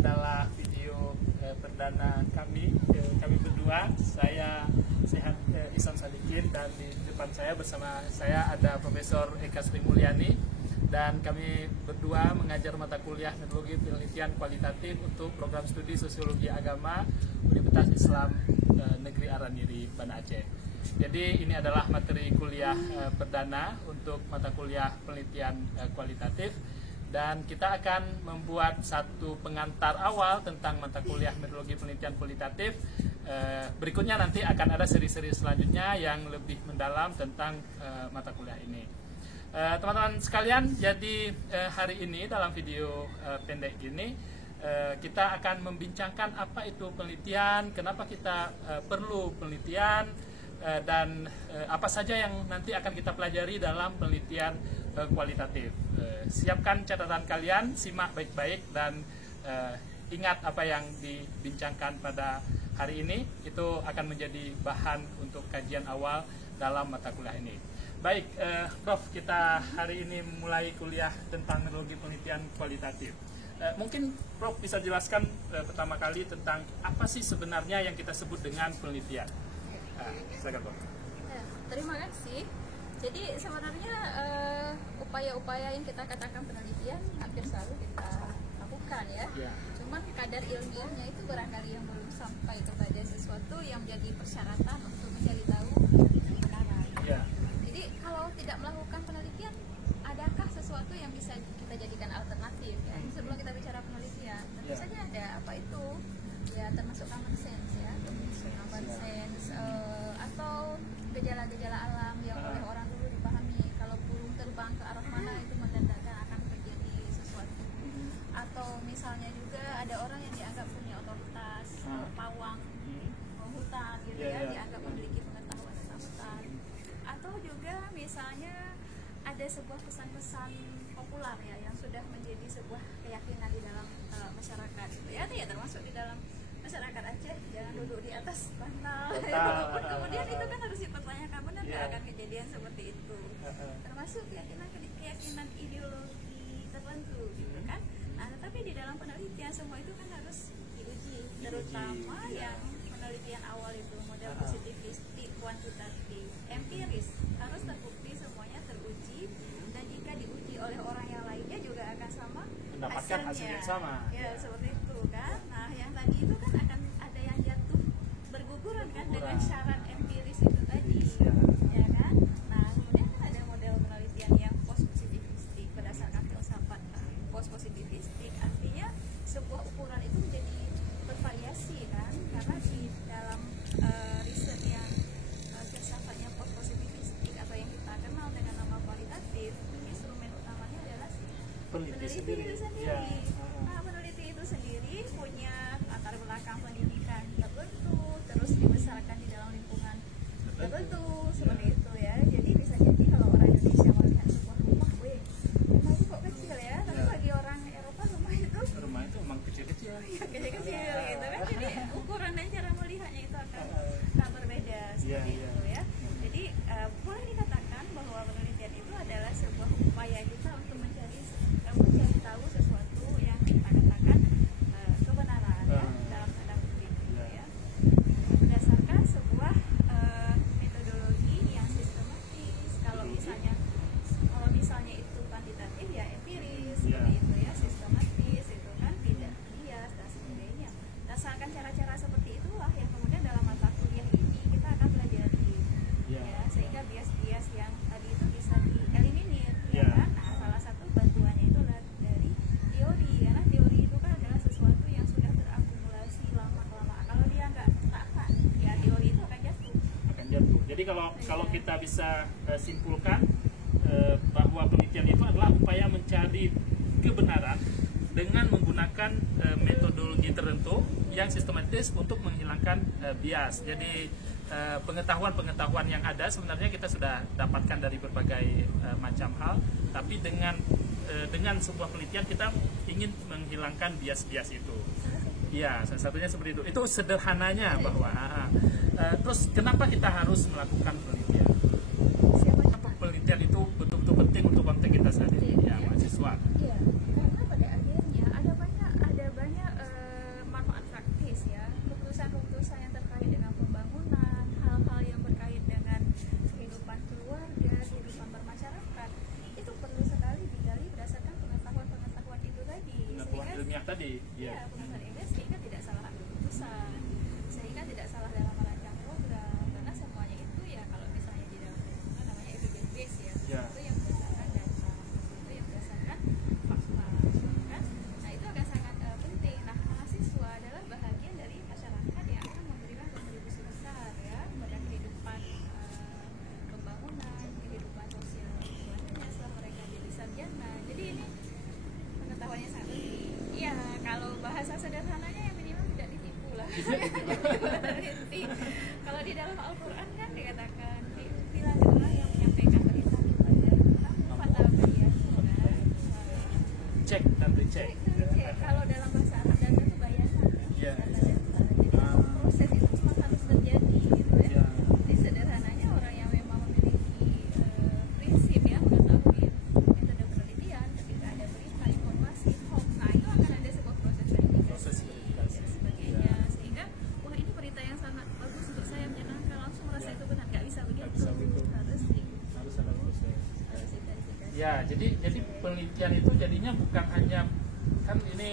adalah video perdana kami berdua. Saya Sehat Isam Sadikin, dan di depan saya bersama saya ada Profesor Eka Sri Mulyani, dan kami berdua mengajar mata kuliah Metodologi Penelitian Kualitatif untuk program studi Sosiologi Agama Universitas Islam Negeri Araniri, Banda Aceh. Jadi ini adalah materi kuliah perdana untuk mata kuliah penelitian kualitatif, dan kita akan membuat satu pengantar awal tentang mata kuliah Metodologi Penelitian Kualitatif. Berikutnya nanti akan ada seri-seri selanjutnya yang lebih mendalam tentang mata kuliah ini. Teman-teman sekalian, jadi hari ini dalam video pendek ini kita akan membincangkan apa itu penelitian, kenapa kita perlu penelitian, dan apa saja yang nanti akan kita pelajari dalam penelitian kualitatif. Siapkan catatan kalian, simak baik-baik, dan ingat apa yang dibincangkan pada hari ini, itu akan menjadi bahan untuk kajian awal dalam mata kuliah ini. Baik, Prof, kita hari ini mulai kuliah tentang metodologi penelitian kualitatif. Mungkin Prof bisa jelaskan pertama kali tentang apa sih sebenarnya yang kita sebut dengan penelitian. Silakan, Prof. Terima kasih. Jadi sebenarnya upaya-upaya yang kita katakan penelitian hampir selalu kita lakukan ya. Cuman kadar ilmiahnya itu barangkali yang belum sampai kepada sesuatu yang menjadi persyaratan untuk mencari tahu kebenaran. Jadi kalau tidak melakukan penelitian, adakah sesuatu yang bisa kita jadikan alternatif ya? Sebelum kita bicara penelitian, tentu saja ada apa itu ya, termasuk common sense ya, common sense atau gejala-gejala alam yang oleh orang dulu dipahami. Kalau burung terbang ke arah mana itu menandakan akan terjadi sesuatu. Atau misalnya juga ada orang yang dianggap punya otoritas, pawang hutan gitu ya, dianggap memiliki pengetahuan tentang hutan. Atau juga misalnya ada sebuah pesan-pesan populer ya yang sudah menjadi sebuah keyakinan di dalam masyarakat gitu ya, termasuk di dalam masyarakat Aceh, jangan duduk di atas bantal. Walaupun kemudian itu kan harus dipertanyakan, benar nggak akan kejadian seperti itu. Termasuk keyakinan ideologi tertentu gitu kan. Nah, tetapi di dalam penelitian semua itu kan harus diuji, terutama yang penelitian awal itu model positivistik, kuantitatif, empiris, harus terbukti semuanya teruji, dan jika diuji oleh orang yang lainnya juga akan sama mendapatkan hasil yang sama. Ya, seperti itu kan. Nah, yang tadi itu kan akan ada yang jatuh berguguran kan dengan syarat empiris itu tadi. Ya kan? Nah, kemudian kan ada model penelitian yang post positivistik berdasarkan filsafat post positivistik. Artinya sebuah ukuran itu menjadi bervariasi kan, karena di dalam riset yang filsafatnya post positivistik atau yang kita kenal dengan nama kualitatif, instrumen utamanya adalah si peneliti itu sendiri. Nah, peneliti itu sendiri punya latar belakang pendidikan tertentu, terus dibesarkan di dalam lingkungan tertentu, seperti itu ya. Jadi bisa jadi kalau orang Indonesia melihat sebuah rumah, rumah itu kok kecil ya, tapi bagi orang Eropa rumah itu memang kecil-kecil. Ya, kecil-kecil gitu kan. Jadi ukuran dan cara melihatnya itu akan berbeda seperti itu ya. Jadi boleh dikatakan bahwa penelitian itu adalah sebuah upaya kita untuk mencari tahu sesuatu yang kita katakan kebenaran ya, dalam tanda kutip gitu ya, berdasarkan sebuah metodologi yang sistematis. Kalau misalnya itu kuantitatif ya empiris, seperti itu ya, sistematis itu kan, tidak bias dan sebagainya. Berdasarkan cara-cara seperti itulah yang kemudian dalam mata kuliah ini kita akan pelajari ya, sehingga bias-bias yang tadi itu bisa dieliminir ya kan. Nah, salah satu bantuannya itu adalah dari teori, karena teori itu kan adalah sesuatu yang sudah terakumulasi lama-kelamaan. Kalau dia nggak tahan, ya teori itu akan jatuh. Jadi kalau kita bisa simpulkan bahwa penelitian itu adalah upaya mencari kebenaran dengan menggunakan metodologi tertentu yang sistematis untuk menghilangkan bias. Jadi pengetahuan-pengetahuan yang ada sebenarnya kita sudah dapatkan dari berbagai macam hal, tapi dengan sebuah penelitian kita ingin menghilangkan bias-bias itu. Ya, salah satunya seperti itu. Itu sederhananya bahwa terus kenapa kita harus melakukan penelitian? Kenapa penelitian itu betul-betul penting untuk konteks kita saat ini, ya mahasiswa? Iya, karena pada akhirnya ada banyak tadi. Iya, pengetahuan ilmiah sehingga tidak salah ambil keputusan, sehingga tidak salah dalam merancang program, karena semuanya itu ya kalau misalnya di dalam namanya evidence base ya, itu yang berdasarkan data, itu yang berdasarkan fakta, kan? Nah itu akan sangat penting. Nah mahasiswa adalah bahagian dari masyarakat yang akan memberikan kontribusi besar ya pada kehidupan pembangunan, kehidupan sosial selanjutnya setelah mereka jadi sarjana. Jadi ini pengetahuannya sangat penting. Iya, kalau bahasa sederhananya yang minimal tidak ditipu lah. Kalau di dalam Al-Quran kan dikatakan bila ada orang yang menyampaikan berita kepada kamu fata bayyanu, cek dan dicek. Kalau dalam bahasa Arab data itu bayanan. Iya. Jadi proses itu memang harus terjadi gitu ya. Jadi sederhananya orang yang memang memiliki prinsip ya mengetahui metode penelitian, ketika ada berita, informasi, hoax, nah itu akan ada sebuah proses verifikasi dan sebagainya, sehingga wah ini berita yang sangat bagus untuk saya, menyenangkan, langsung merasa itu benar. Nggak bisa begitu, Harus ada proses. harus diverifikasi. Ya, jadi penelitian itu jadinya bukan hanya kan ini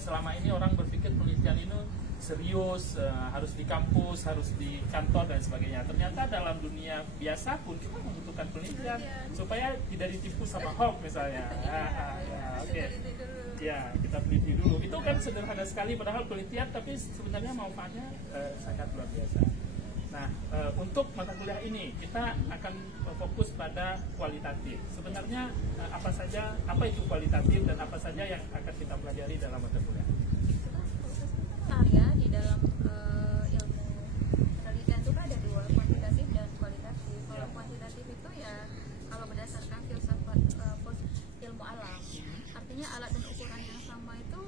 selama ini orang berpikir penelitian itu serius, harus di kampus, harus di kantor dan sebagainya. Ternyata dalam dunia biasa pun kita membutuhkan penelitian supaya tidak ditipu sama hoax misalnya. Oke. Ya, kita teliti dulu. Itu kan sederhana sekali padahal penelitian, tapi sebenarnya manfaatnya sangat luar biasa. Nah, untuk mata kuliah ini kita akan fokus pada kualitatif. Sebenarnya apa itu kualitatif dan apa saja yang akan kita pelajari dalam mata kuliah? Itulah proses benar ya di dalam ilmu penelitian itu kan ada dua, kuantitatif dan kualitatif. Kalau kuantitatif itu ya kalau berdasarkan filsafat ilmu alam, artinya alat dan ukuran yang sama itu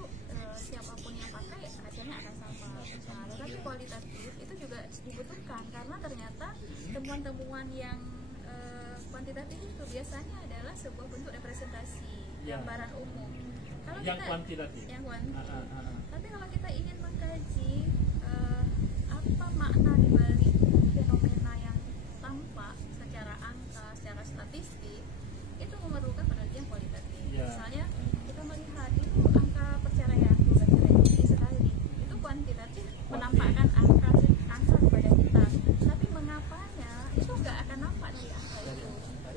siapapun yang pakai hasilnya akan sama. Nah, tetapi kualitatif itu juga dibutuhkan karena ternyata temuan-temuan yang kuantitatif itu biasanya adalah sebuah bentuk representasi gambaran umum. Kalau yang kita, kuantitatif. Yang kuantitatif. Tapi kalau kita ingin mengkaji apa makna dibalik fenomena yang tampak secara angka, secara statistik, itu memerlukan penelitian kualitatif. Misalnya kita melihat itu angka perceraian tinggi sekali, itu kuantitatif menampakkan angka kepada kita, tapi mengapanya itu nggak akan nampak dari angka itu.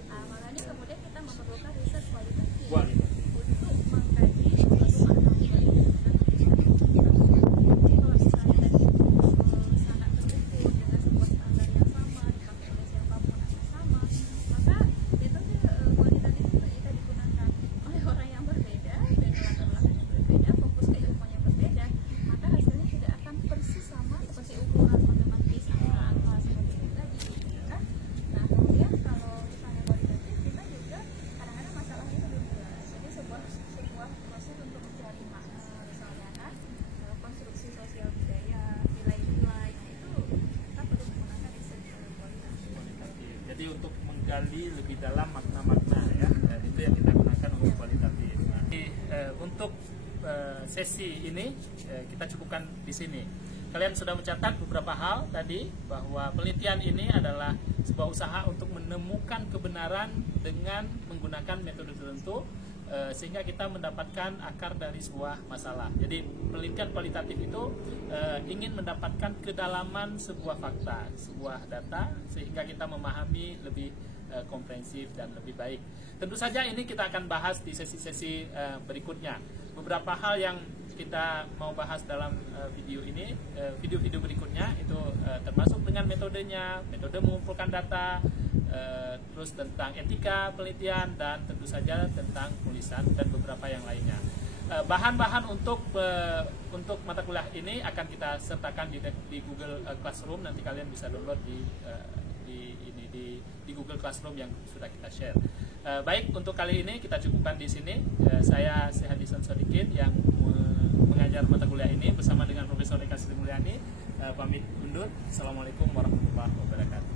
Nah, makanya kemudian kita memerlukan riset kualitatif untuk mengkaji suatu makna dibalik fenomena. Jadi kalau misalnya tadi sangat terukur dengan sebuah standar yang sama dipakai oleh siapapun akan sama, maka metode kualitatif itu jika digunakan oleh orang yang berbeda dan latar belakang yang berbeda, fokus ke ilmu yang berbeda, maka hasilnya tidak akan persis sama seperti ukuran matematis angka seperti itu tadi, kan? Nah kemudian kalau misalnya kualitatif kita juga kadang-kadang masalahnya itu belum jelas. Jadi sebuah proses untuk mencari makna misalnya kan konstruksi sosial budaya, nilai-nilai, nah itu kita perlu menggunakan riset kualitatif. Jadi untuk menggali lebih dalam makna-makna ya, itu yang kita gunakan untuk kualitatif. Nah, untuk sesi ini kita cukupkan di sini. Kalian sudah mencatat beberapa hal tadi bahwa penelitian ini adalah sebuah usaha untuk menemukan kebenaran dengan menggunakan metode tertentu sehingga kita mendapatkan akar dari sebuah masalah. Jadi penelitian kualitatif itu ingin mendapatkan kedalaman sebuah fakta, sebuah data sehingga kita memahami lebih komprehensif dan lebih baik. Tentu saja ini kita akan bahas di sesi-sesi berikutnya. Beberapa hal yang kita mau bahas dalam video ini, video-video berikutnya itu termasuk dengan metodenya, metode mengumpulkan data, terus tentang etika penelitian dan tentu saja tentang tulisan dan beberapa yang lainnya. Bahan-bahan untuk mata kuliah ini akan kita sertakan di Google Classroom. Nanti kalian bisa download di Google Classroom yang sudah kita share. Baik, untuk kali ini kita cukupkan di sini. Saya Syahad Ihsan Shodikin yang mengajar mata kuliah ini bersama dengan Profesor Eka Sri Mulyani. Pamit undur. Assalamualaikum warahmatullahi wabarakatuh.